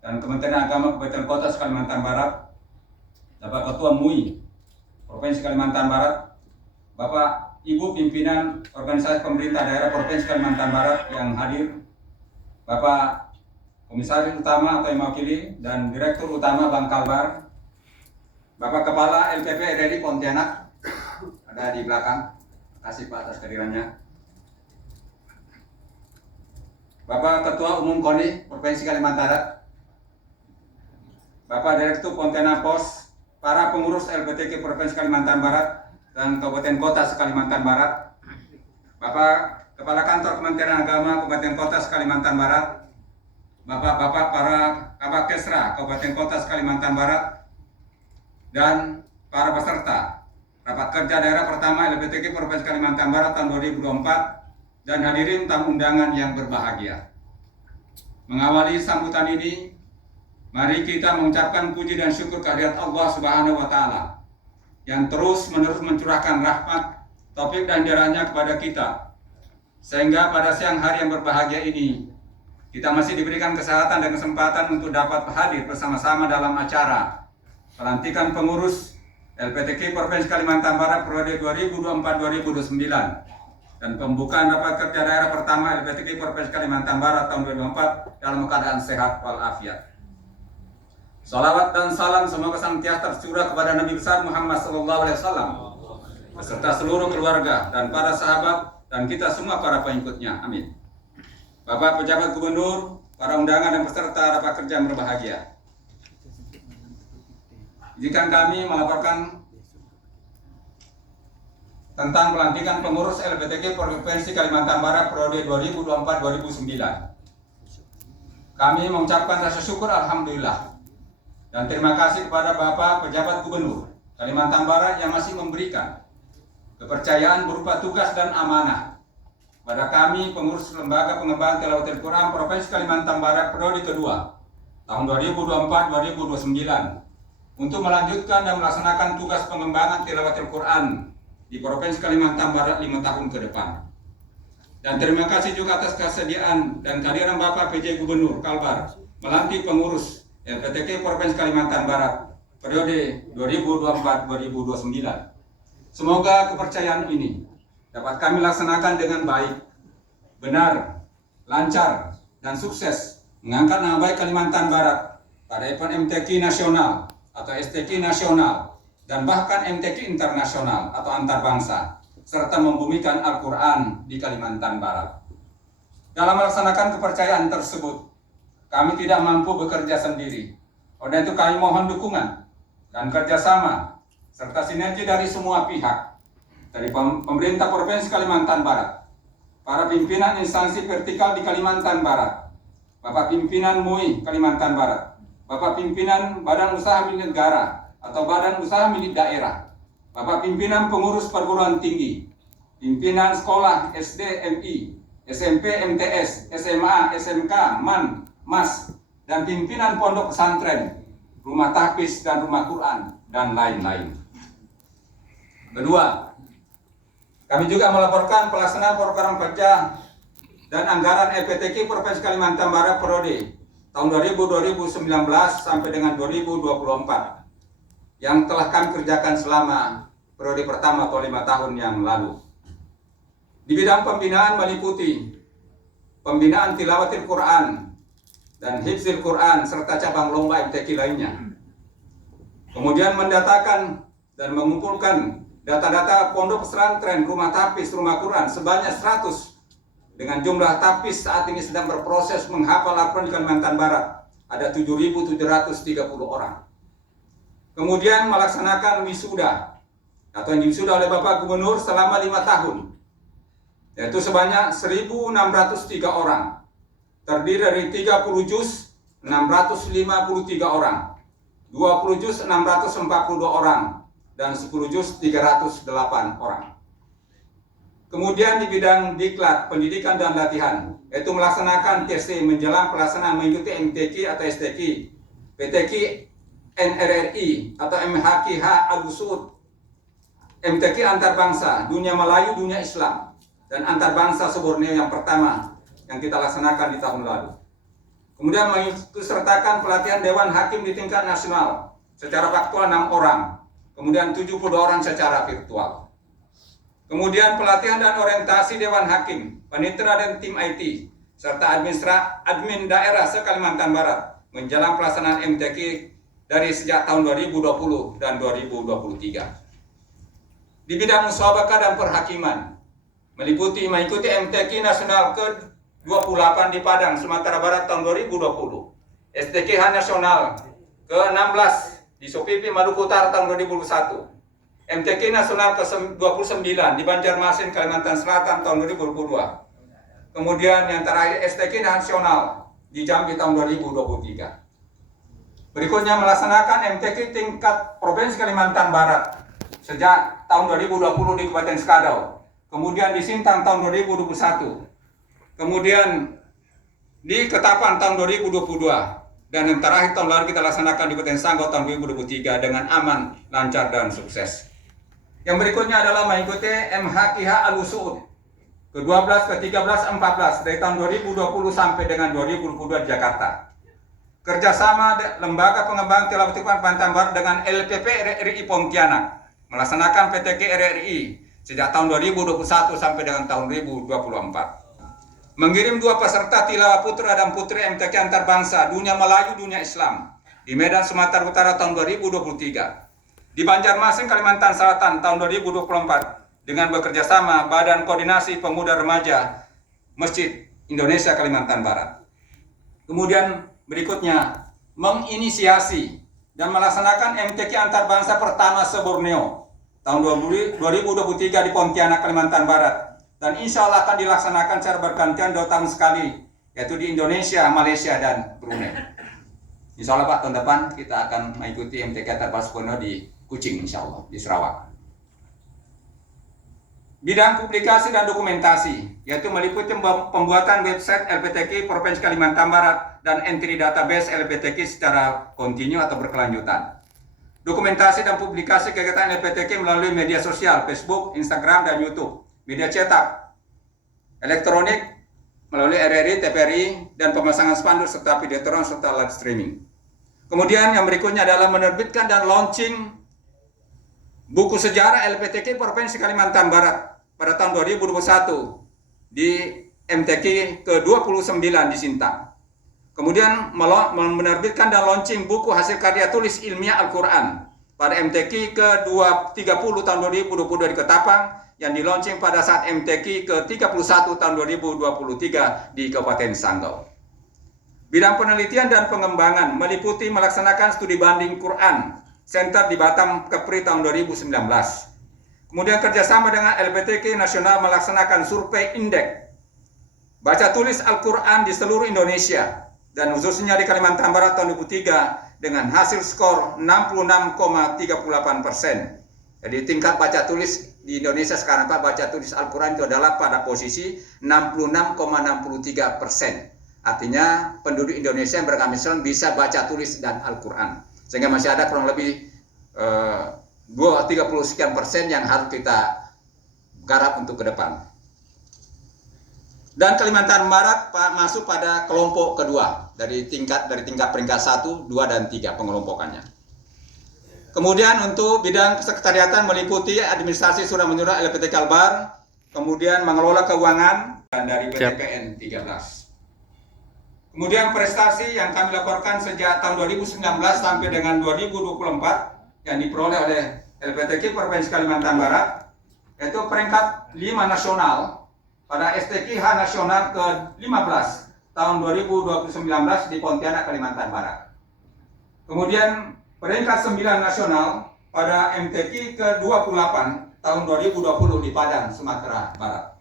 dan Kementerian Agama Kabupaten Kota Kalimantan Barat, Bapak Ketua MUI Provinsi Kalimantan Barat, Bapak Ibu pimpinan organisasi pemerintah daerah Provinsi Kalimantan Barat yang hadir, Bapak Komisaris Utama atau yang mewakili dan Direktur Utama Bank Kalbar, Bapak Kepala LPP RRI Pontianak ada di belakang. Terima kasih Pak atas kehadirannya. Bapak Ketua Umum KONI Provinsi Kalimantan Barat, Bapak Direktur Pontianak Pos, para pengurus LPTK Provinsi Kalimantan Barat dan Kabupaten Kota Kalimantan Barat, Bapak Kepala Kantor Kementerian Agama Kabupaten Kota Kalimantan Barat, Bapak-bapak para Kabak Kesra Kabupaten Kota Kalimantan Barat, dan para peserta rapat kerja daerah pertama LPTK Provinsi Kalimantan Barat tahun 2024 dan hadirin tamu undangan yang berbahagia. Mengawali sambutan ini, mari kita mengucapkan puji dan syukur kehadirat Allah Subhanahu wa Ta'ala yang terus-menerus mencurahkan rahmat, taufik dan hidayahnya kepada kita, sehingga pada siang hari yang berbahagia ini kita masih diberikan kesehatan dan kesempatan untuk dapat hadir bersama-sama dalam acara pelantikan pengurus LPTK Provinsi Kalimantan Barat periode 2024-2029 dan pembukaan rapat kerja daerah pertama LPTK Provinsi Kalimantan Barat tahun 2024 dalam keadaan sehat walafiat. Salawat dan salam semoga senantiasa tercurah kepada Nabi besar Muhammad SAW beserta seluruh keluarga dan para sahabat dan kita semua para pengikutnya. Amin. Bapak pejabat gubernur, para undangan dan peserta rapat kerja yang berbahagia. Izinkan kami melaporkan tentang pelantikan pengurus LPTK Provinsi Kalimantan Barat periode 2024-2029. Kami mengucapkan rasa syukur alhamdulillah dan terima kasih kepada Bapak pejabat gubernur Kalimantan Barat yang masih memberikan kepercayaan berupa tugas dan amanah pada kami pengurus Lembaga Pengembangan Tilawatil Quran Provinsi Kalimantan Barat periode kedua tahun 2024-2029 untuk melanjutkan dan melaksanakan tugas pengembangan tilawatil Quran di Provinsi Kalimantan Barat 5 tahun ke depan. Dan terima kasih juga atas kesediaan dan kehadiran Bapak PJ Gubernur Kalbar melantik pengurus LPTK Provinsi Kalimantan Barat periode 2024-2029. Semoga kepercayaan ini dapat kami laksanakan dengan baik, benar, lancar, dan sukses mengangkat nama baik Kalimantan Barat pada event MTQ nasional atau STQ nasional dan bahkan MTQ internasional atau antar bangsa, serta membumikan Al-Quran di Kalimantan Barat. Dalam melaksanakan kepercayaan tersebut, kami tidak mampu bekerja sendiri. Oleh itu kami mohon dukungan dan kerjasama serta sinergi dari semua pihak, dari pemerintah Provinsi Kalimantan Barat, para pimpinan instansi vertikal di Kalimantan Barat, Bapak pimpinan MUI Kalimantan Barat, Bapak pimpinan Badan Usaha Milik Negara atau Badan Usaha Milik Daerah, Bapak pimpinan pengurus perguruan tinggi, pimpinan sekolah SD, MI, SMP, MTS, SMA, SMK, MAN, MAS, dan pimpinan pondok pesantren, rumah tahfiz dan rumah Quran, dan lain-lain. Kedua, kami juga melaporkan pelaksanaan program kerja dan anggaran LPTK Provinsi Kalimantan Barat periode tahun 2019 sampai dengan 2024 yang telah kami kerjakan selama periode pertama atau 5 tahun yang lalu. Di bidang pembinaan meliputi pembinaan tilawatil Quran dan hifzil Quran serta cabang lomba MTQ lainnya. Kemudian mendatakan dan mengumpulkan data-data pondok pesantren, rumah tahfiz, rumah Quran sebanyak 100 dengan jumlah tahfiz saat ini sedang berproses menghafal Al-Quran di Kalimantan Barat ada 7.730 orang. Kemudian melaksanakan wisuda atau yang diwisuda oleh Bapak Gubernur selama 5 tahun, yaitu sebanyak 1.603 orang, terdiri dari 30 juz 653 orang, 20 juz 642 orang, dan 10 juz 308 orang. Kemudian di bidang diklat, pendidikan dan latihan, yaitu melaksanakan TC menjelang pelaksanaan mengikuti MTQ atau STQ, PTQ NRRI atau MHQH Agusud, MTQ antar bangsa, dunia Melayu, dunia Islam, dan antar bangsa se-Borneo yang pertama yang kita laksanakan di tahun lalu. Kemudian mengikutsertakan pelatihan Dewan Hakim di tingkat nasional secara faktual 6 orang. Kemudian 72 orang secara virtual. Kemudian pelatihan dan orientasi Dewan Hakim, panitera dan tim IT, serta admin daerah se-Kalimantan Barat menjelang pelaksanaan MTQ dari sejak tahun 2020 dan 2023. Di bidang musyawarah dan perhakiman, mengikuti MTQ nasional ke-28 di Padang, Sumatera Barat tahun 2020, STQH nasional ke-16 di Sopipi, Maluku Utara tahun 2021, MTQ nasional ke-29 di Banjarmasin, Kalimantan Selatan tahun 2022. Kemudian yang terakhir STQ nasional di Jambi tahun 2023. Berikutnya melaksanakan MTQ tingkat Provinsi Kalimantan Barat sejak tahun 2020 di Kabupaten Skadau. Kemudian di Sintang tahun 2021. Kemudian di Ketapang tahun 2022. Dan yang terakhir tahun lalu kita laksanakan di Kabupaten Sanggau tahun 2023 dengan aman, lancar, dan sukses. Yang berikutnya adalah mengikuti MHQH Al-Usu'ud ke-12, ke-13, 14 dari tahun 2020 sampai dengan 2022 di Jakarta. Kerjasama Lembaga Pengembang Tilawah Al-Quran Kalimantan Barat dengan LPP RRI Pontianak melaksanakan PTQ RRI sejak tahun 2021 sampai dengan tahun 2024. Mengirim 2 peserta tilawah putra dan putri MTQ antarbangsa dunia Melayu dunia Islam di Medan Sumatera Utara tahun 2023. Di Banjarmasin Kalimantan Selatan tahun 2024 dengan bekerjasama Badan Koordinasi Pemuda Remaja Masjid Indonesia Kalimantan Barat. Kemudian berikutnya menginisiasi dan melaksanakan MTQ antarbangsa pertama se-Borneo tahun 2023 di Pontianak Kalimantan Barat. Dan insya Allah akan dilaksanakan secara bergantian 2 tahun sekali, yaitu di Indonesia, Malaysia, dan Brunei. Insya Allah Pak, tahun depan kita akan mengikuti MTQ antarbangsa Borneo di Kucing, insya Allah, di Sarawak. Bidang publikasi dan dokumentasi, yaitu meliputi pembuatan website LPTQ Provinsi Kalimantan Barat dan entry database LPTQ secara kontinu atau berkelanjutan. Dokumentasi dan publikasi kegiatan LPTQ melalui media sosial, Facebook, Instagram, dan YouTube. Media cetak, elektronik, melalui RRI, TVRI, dan pemasangan spanduk serta videotron serta live streaming. Kemudian yang berikutnya adalah menerbitkan dan launching buku sejarah LPTQ Provinsi Kalimantan Barat pada tahun 2021 di MTQ ke-29 di Sintang. Kemudian menerbitkan dan launching buku hasil karya tulis ilmiah Al-Quran pada MTQ ke-30 tahun 2022 di Ketapang yang di-launching pada saat MTQ ke-31 tahun 2023 di Kabupaten Sanggau. Bidang penelitian dan pengembangan meliputi melaksanakan studi banding Quran Center di Batam, Kepri tahun 2019. Kemudian kerjasama dengan LPTQ Nasional melaksanakan survei indeks baca tulis Al-Quran di seluruh Indonesia dan khususnya di Kalimantan Barat tahun 2003 dengan hasil skor 66,38%. Jadi tingkat baca tulis di Indonesia sekarang Pak, baca tulis Al-Quran itu adalah pada posisi 66,63%. Artinya penduduk Indonesia yang beragama Islam bisa baca tulis dan Al-Quran. Sehingga masih ada kurang lebih 30 sekian persen yang harus kita garap untuk ke depan. Dan Kalimantan Barat Pak masuk pada kelompok kedua dari tingkat peringkat 1, 2, dan 3 pengelompokannya. Kemudian untuk bidang kesekretariatan meliputi administrasi surat menyurat LPT Kalbar, kemudian mengelola keuangan dan dari PTPN 13. Kemudian prestasi yang kami laporkan sejak tahun 2019 sampai dengan 2024 yang diperoleh oleh LPTQ Provinsi Kalimantan Barat, yaitu peringkat 5 nasional pada STQH nasional ke-15 tahun 2019 di Pontianak, Kalimantan Barat. Kemudian peringkat 9 nasional pada MTQ ke-28 tahun 2020 di Padang, Sumatera Barat.